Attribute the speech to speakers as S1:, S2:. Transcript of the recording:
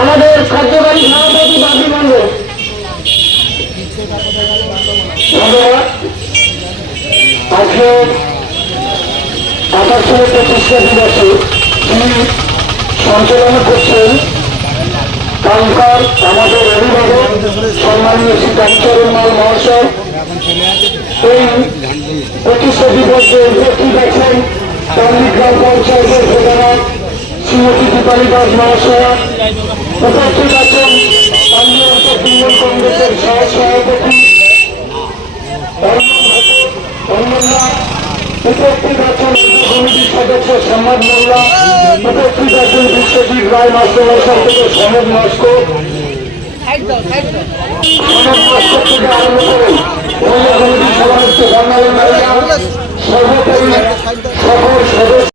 S1: আমাদের খাদ্যবাড়ি সভাপতি বাবি মন্ডল আজকে আকাশের প্রতিষ্ঠা দিবসে যিনি সঞ্চালনা করছেন কালকার আমাদের অভিভাবক সম্মানীয় শ্রী কাঞ্চরণ মাল মহাশয়। এই প্রতিষ্ঠা দিবসে উপস্থিত আছেন পল্লী গ্রাম পঞ্চায়েতের প্রধান শ্রীমতী দীপালী দাস মহাশয়া উপস্থিত আছেন স্থানীয় তৃণমূল কংগ্রেসের সহ সভাপতি অন্যান্য উপস্থিত আছেন কমিটির সদস্য সম্রাট মোল্লা, উপস্থিত আছেন বিশ্বজিৎ রায়, মাস্টার নস্কর সনদ নস্কর থেকে আরম্ভ করে